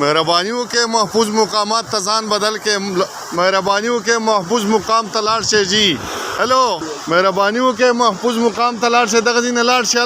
मेहरबानियों के महफूज मुकामात तजान बदल के मेहरबानियों के महफूज मुकाम तलाश से जी हेलो मेहरबानियों के महफूज मुकाम तलाश से दगदी नलाश से